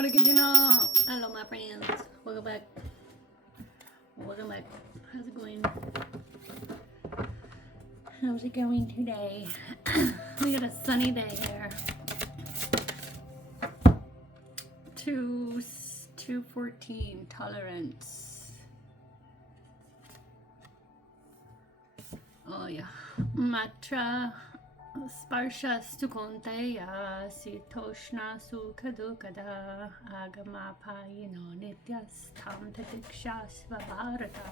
Hello, my friends. Welcome back. Welcome back. How's it going? How's it going today? We got a sunny day here. 214 tolerance. Oh yeah. Matra Sparsha Stukonteya Sitoshna Sukadukada Agama Payino Nityastam Tatiksha Svabharata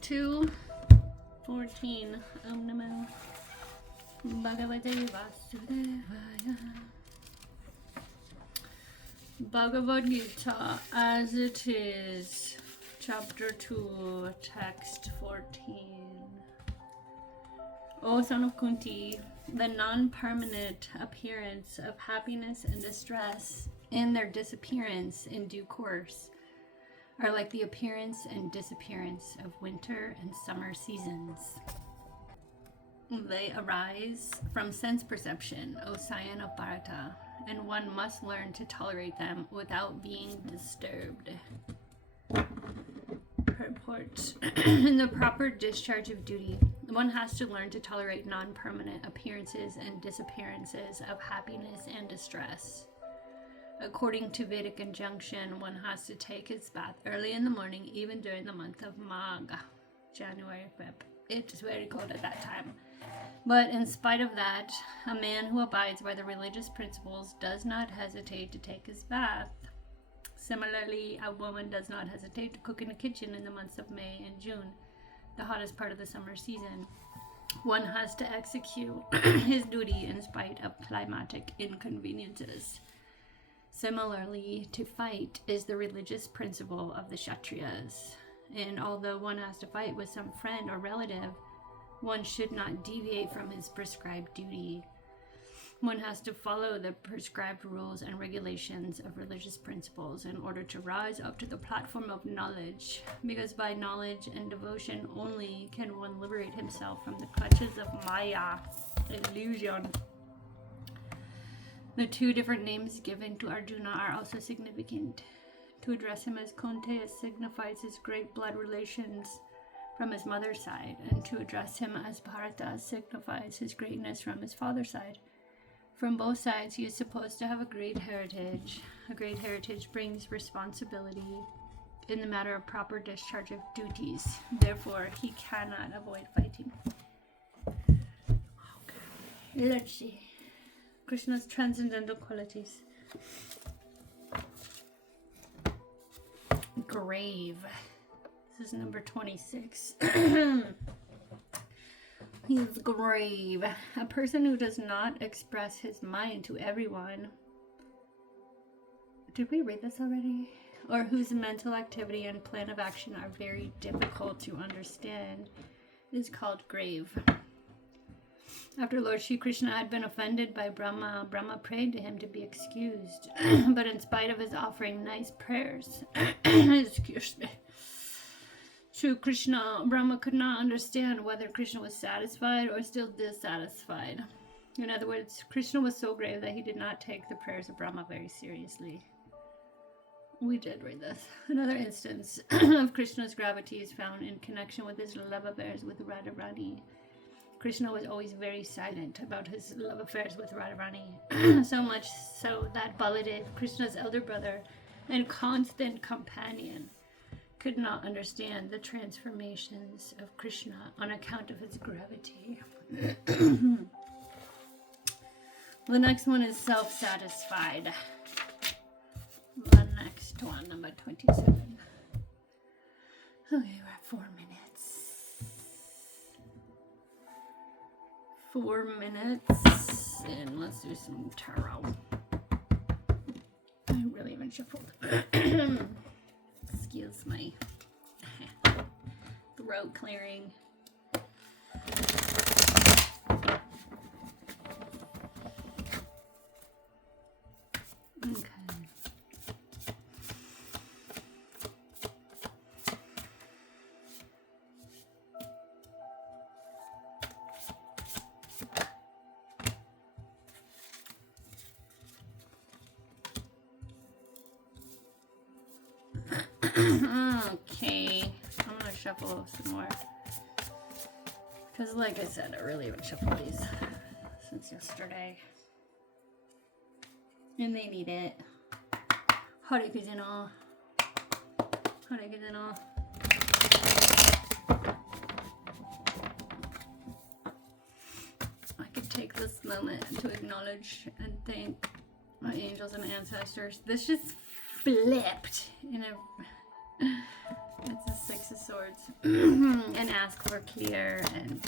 2:14 Om Namo Bhagavate Vasudevaya. Bhagavad Gita as it is, chapter 2, text 14. O son of Kunti, the non-permanent appearance of happiness and distress and their disappearance in due course are like the appearance and disappearance of winter and summer seasons. They arise from sense perception, O scion of Bharata, and one must learn to tolerate them without being disturbed. Purport. In the proper discharge of duty, one has to learn to tolerate non-permanent appearances and disappearances of happiness and distress. According to Vedic injunction, one has to take his bath early in the morning, even during the month of Magh, January, Feb. It's very cold at that time. But in spite of that, a man who abides by the religious principles does not hesitate to take his bath. Similarly, a woman does not hesitate to cook in the kitchen in the months of May and June, the hottest part of the summer season. One has to execute his duty in spite of climatic inconveniences. Similarly, to fight is the religious principle of the Kshatriyas, and although one has to fight with some friend or relative, one should not deviate from his prescribed duty. One has to follow the prescribed rules and regulations of religious principles in order to rise up to the platform of knowledge, because by knowledge and devotion only can one liberate himself from the clutches of Maya, illusion. The two different names given to Arjuna are also significant. To address him as Kunteya signifies his great blood relations from his mother's side, and to address him as Bharata signifies his greatness from his father's side. From both sides, he is supposed to have a great heritage. A great heritage brings responsibility in the matter of proper discharge of duties. Therefore, he cannot avoid fighting. Okay. Let's see. Krishna's transcendental qualities. Grave. This is number 26. He's grave. A person who does not express his mind to everyone. Did we read this already? Or whose mental activity and plan of action are very difficult to understand is called grave. After Lord Shri Krishna had been offended by Brahma, Brahma prayed to him to be excused. But in spite of his offering nice prayers, excuse me, to Krishna, Brahma could not understand whether Krishna was satisfied or still dissatisfied. In other words, Krishna was so grave that he did not take the prayers of Brahma very seriously. We did read this. Another instance of Krishna's gravity is found in connection with his love affairs with Radharani. Krishna was always very silent about his love affairs with Radharani, so much so that Baladev, Krishna's elder brother and constant companion, could not understand the transformations of Krishna on account of his gravity. The next one is self-satisfied. The next one, number 27. Okay, we're at 4 minutes. 4 minutes, and let's do some tarot. I really haven't shuffled. Excuse my throat clearing. Okay. Okay, I'm gonna shuffle some more. Because like I said, I really haven't shuffled these since yesterday. And they need it. Hare Krishna. Hare Krishna. I could take this moment to acknowledge and thank my angels and ancestors. This just flipped in a... It's a Six of Swords. And ask for clear and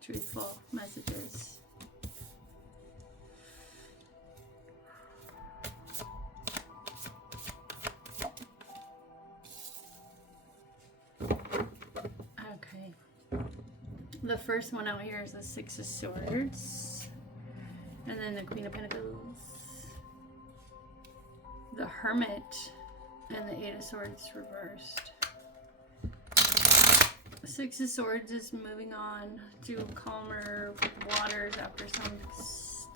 truthful messages. Okay. The first one out here is the Six of Swords. And then the Queen of Pentacles. The Hermit. And the Eight of Swords reversed. The Six of Swords is moving on to calmer waters after some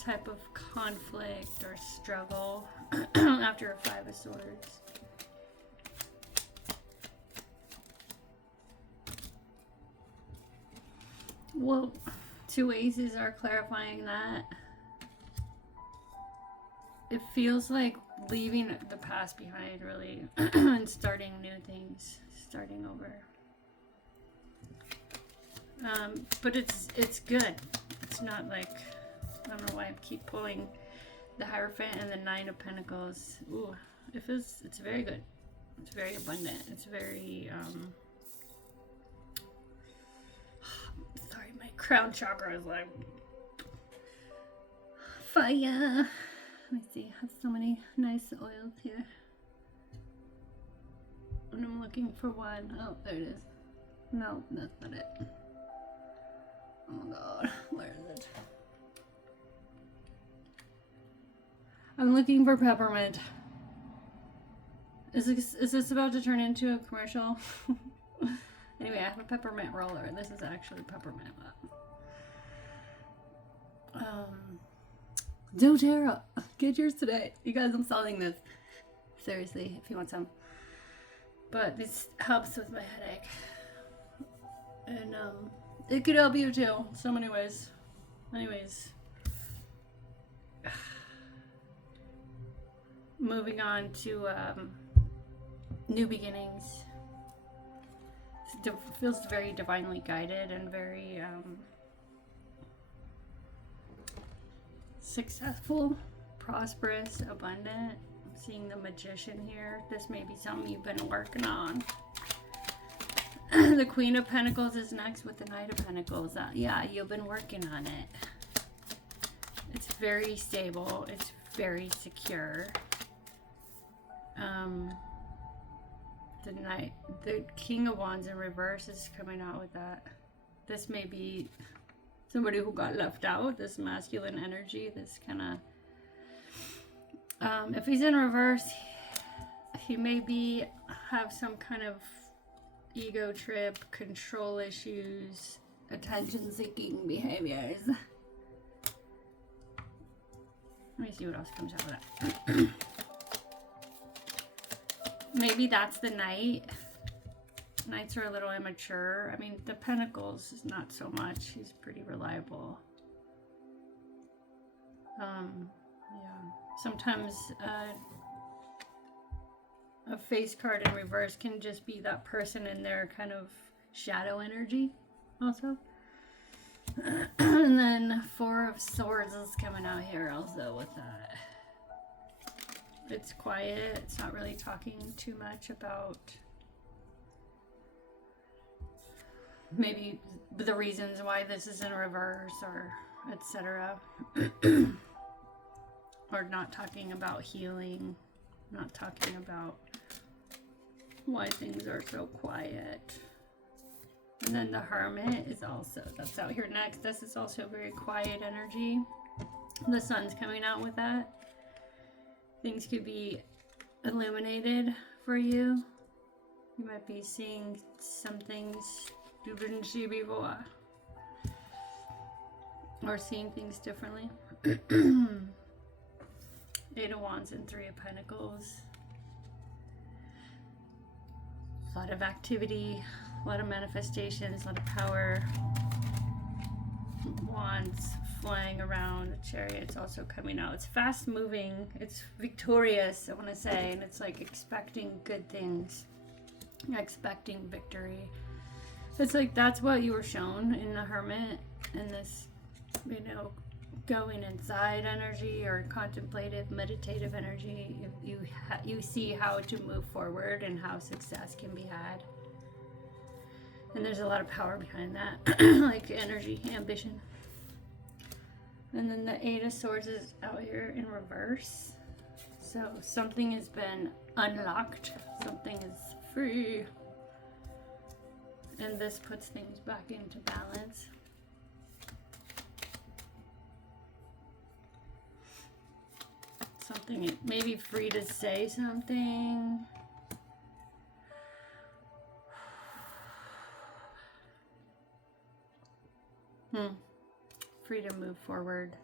type of conflict or struggle after a Five of Swords. Well, two aces are clarifying that. It feels like leaving the past behind, really, and starting new things, starting over. But it's good. It's not like, I don't know why I keep pulling the Hierophant and the Nine of Pentacles. Ooh, it's very good. It's very abundant. It's very, sorry, my crown chakra is like fire. Let me see, I have so many nice oils here. And I'm looking for one. Oh, there it is. No, that's not it. Oh my god, where is it? I'm looking for peppermint. Is this about to turn into a commercial? Anyway, I have a peppermint roller. This is actually peppermint. doTERRA, get yours today. You guys, I'm selling this. Seriously, if you want some. But this helps with my headache. And it could help you too, so many ways. Anyways. Moving on to new beginnings. It feels very divinely guided and very successful, prosperous, abundant. I'm seeing the Magician here. This may be something you've been working on. The Queen of Pentacles is next with the Knight of Pentacles. Yeah, you've been working on it. It's very stable. It's very secure. The King of Wands in reverse is coming out with that. This may be somebody who got left out, this masculine energy, this kind of, if he's in reverse, he maybe have some kind of ego trip, control issues, attention-seeking behaviors. Let me see what else comes out of that. Maybe that's the Knight. Knights are a little immature. I mean, the Pentacles is not so much. He's pretty reliable. Yeah. Sometimes a face card in reverse can just be that person in their kind of shadow energy also. And then Four of Swords is coming out here also with that. It's quiet. It's not really talking too much about maybe the reasons why this is in reverse or etc. Or not talking about healing, not talking about why things are so quiet. And then the Hermit is also, that's out here next. This is also very quiet energy. The Sun's coming out with that. Things could be illuminated for you. You might be seeing some things you didn't see before. Or seeing things differently. Eight of Wands and Three of Pentacles. A lot of activity, a lot of manifestations, a lot of power. Wands flying around, chariots also coming out. It's fast moving, it's victorious, I want to say, and it's like expecting good things, expecting victory. It's like that's what you were shown in the Hermit, in this, you know, going inside energy or contemplative, meditative energy. You see how to move forward and how success can be had. And there's a lot of power behind that, like energy, ambition. And then the Eight of Swords is out here in reverse. So something has been unlocked, something is free. And this puts things back into balance. Something, maybe free to say something. Free to move forward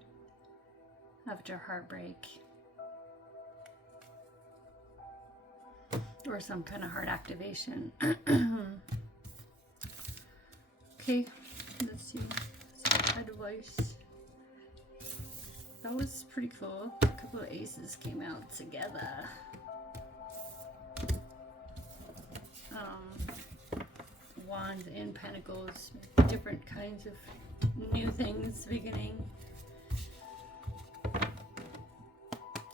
after heartbreak. Or some kind of heart activation. Okay, let's see. Some advice. That was pretty cool. A couple of aces came out together. Wands and pentacles, different kinds of new things beginning.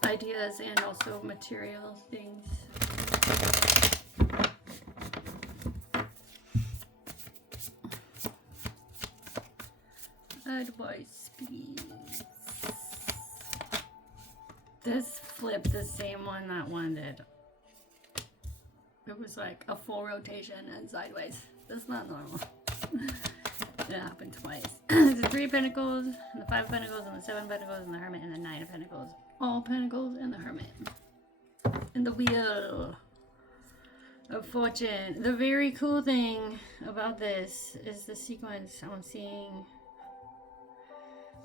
Ideas and also material things. Advice, please. This flipped the same one that one did. It was like a full rotation and sideways. That's not normal. It happened twice. The Three of Pentacles, and the Five of Pentacles, and the Seven of Pentacles, and the Hermit, and the Nine of Pentacles. All Pentacles and the Hermit. And the Wheel of Fortune. The very cool thing about this is the sequence I'm seeing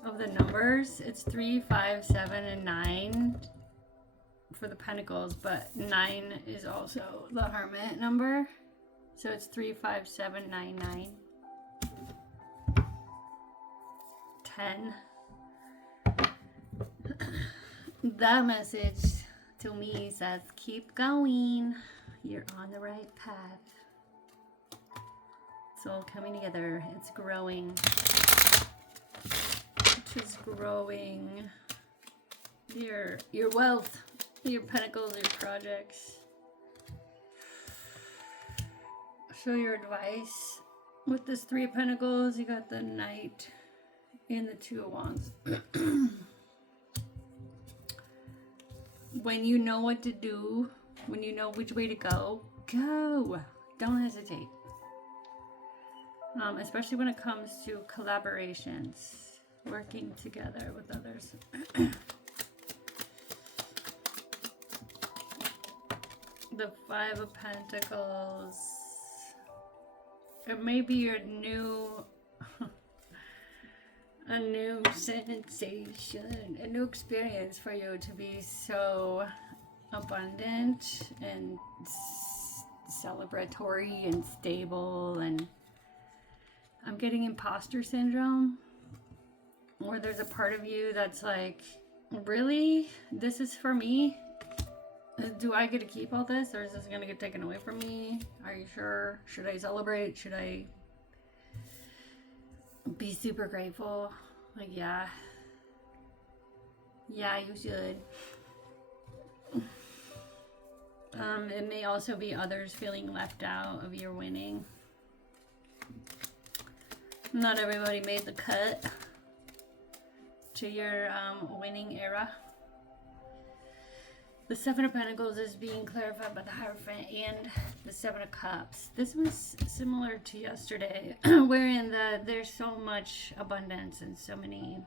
of the numbers. It's 3, 5, 7, and 9 for the Pentacles, but 9 is also the Hermit number. So it's 3, 5, 7, 9, 9. 10. That message to me says, keep going. You're on the right path. It's all coming together. It's growing. It is growing. Your wealth, your pentacles, your projects. So your advice with this Three of Pentacles, you got the Knight and the Two of Wands. When you know what to do, when you know which way to go, go. Don't hesitate. Especially when it comes to collaborations, working together with others. The Five of Pentacles. It may be your new a new sensation, a new experience for you to be so abundant and celebratory and stable. And I'm getting imposter syndrome, where there's a part of you that's like, really? This is for me? Do I get to keep all this, or is this going to get taken away from me? Are you sure? Should I celebrate? Should I be super grateful? Like, yeah, you should. It may also be others feeling left out of your winning. Not everybody made the cut to your winning era. The Seven of Pentacles is being clarified by the Hierophant and the Seven of Cups. This was similar to yesterday, wherein there's so much abundance and so many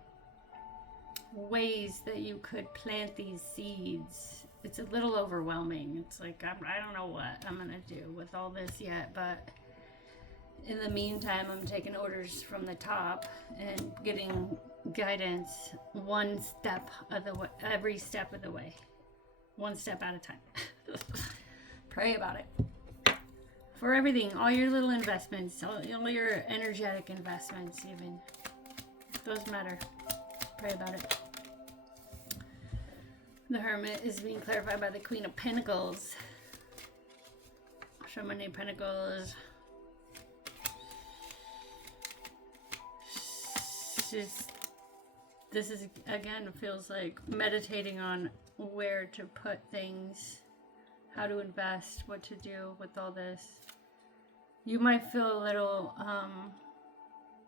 ways that you could plant these seeds. It's a little overwhelming. It's like, I don't know what I'm going to do with all this yet, but in the meantime, I'm taking orders from the top and getting guidance one step of the way, every step of the way. One step at a time. Pray about it. for everything, all your little investments, all your energetic investments, even. Those matter. Pray about it. The Hermit is being clarified by the Queen of Pentacles. So many pentacles. This is, again, feels like meditating on where to put things, how to invest, what to do with all this. You might feel a little,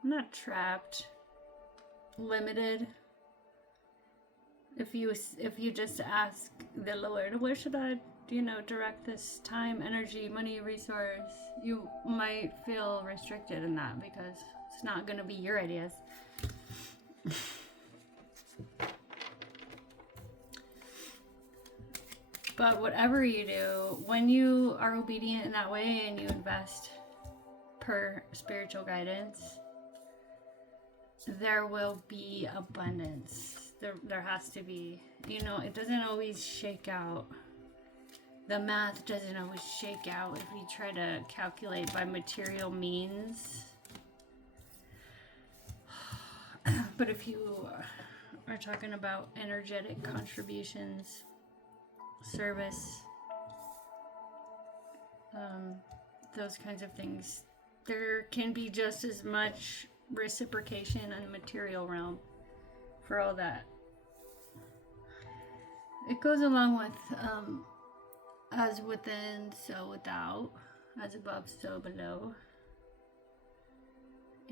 not trapped, limited. If you just ask the Lord, where should I, direct this time, energy, money, resource, you might feel restricted in that because it's not going to be your ideas. But whatever you do, when you are obedient in that way and you invest per spiritual guidance, there will be abundance. There has to be. It doesn't always shake out. The math doesn't always shake out if you try to calculate by material means. But if you are talking about energetic contributions, service, those kinds of things, there can be just as much reciprocation in the material realm for all that. It goes along with as within, so without, as above, so below.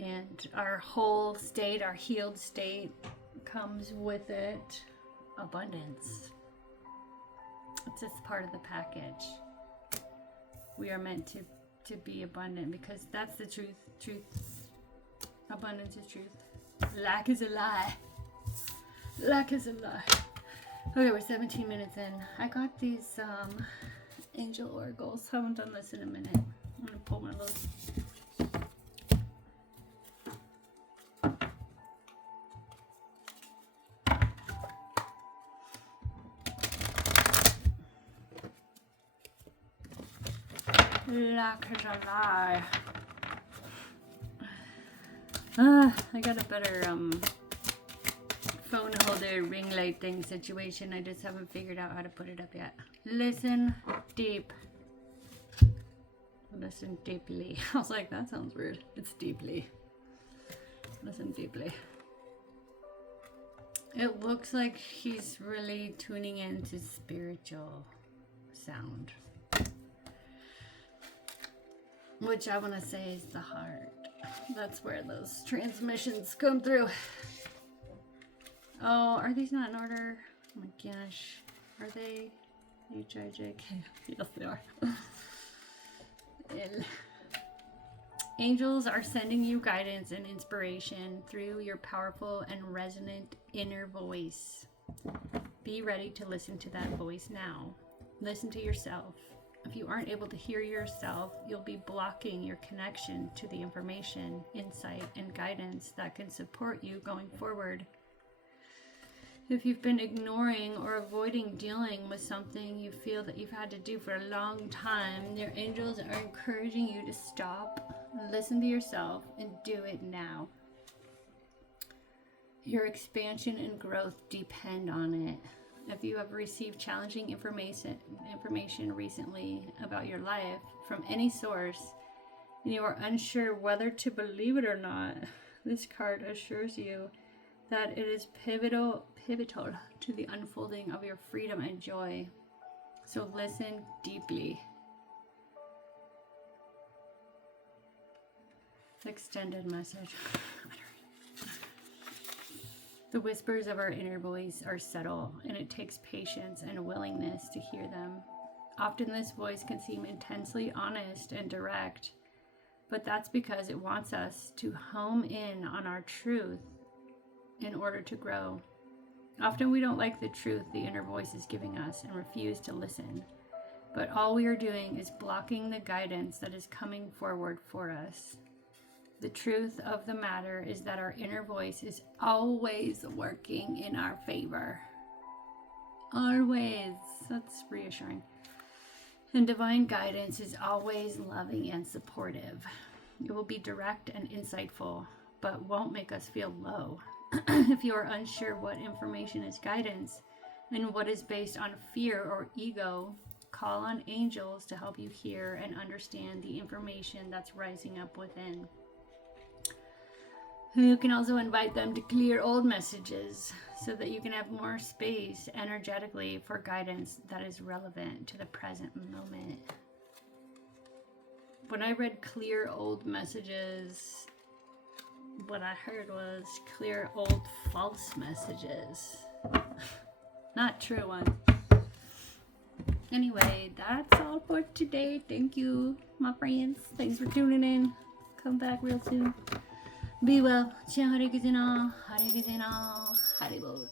And our whole state, our healed state, comes with it abundance. It's just part of the package. We are meant to be abundant because that's the truth. Abundance is truth. Lack is a lie. Lack is a lie. Okay, we're 17 minutes in. I got these angel oracles. Haven't done this in a minute. I'm gonna pull my load. Lack is a lie. I got a better phone holder ring light thing situation. I just haven't figured out how to put it up yet. Listen deep. Listen deeply. I was like, that sounds weird. It's deeply. Listen deeply. It looks like he's really tuning into spiritual sound, which I want to say is the heart. That's where those transmissions come through. Oh, are these not in order? Oh my gosh. Are they? H-I-J-K. Yes, they are. L. Angels are sending you guidance and inspiration through your powerful and resonant inner voice. Be ready to listen to that voice now. Listen to yourself. If you aren't able to hear yourself, you'll be blocking your connection to the information, insight, and guidance that can support you going forward. If you've been ignoring or avoiding dealing with something you feel that you've had to do for a long time, your angels are encouraging you to stop, listen to yourself, and do it now. Your expansion and growth depend on it. If you have received challenging information recently about your life from any source, and you are unsure whether to believe it or not, this card assures you that it is pivotal to the unfolding of your freedom and joy. So listen deeply. Extended message. The whispers of our inner voice are subtle, and it takes patience and willingness to hear them. Often this voice can seem intensely honest and direct, but that's because it wants us to home in on our truth in order to grow. Often we don't like the truth the inner voice is giving us and refuse to listen, but all we are doing is blocking the guidance that is coming forward for us. The truth of the matter is that our inner voice is always working in our favor. Always. That's reassuring. And divine guidance is always loving and supportive. It will be direct and insightful, but won't make us feel low. If you are unsure what information is guidance and what is based on fear or ego, call on angels to help you hear and understand the information that's rising up within. You can also invite them to clear old messages so that you can have more space energetically for guidance that is relevant to the present moment. When I read clear old messages, what I heard was clear old false messages. Not true ones. Anyway, that's all for today. Thank you, my friends. Thanks for tuning in. Come back real soon. Be well. Hare Krishna, Hare Krishna, Hare Bol.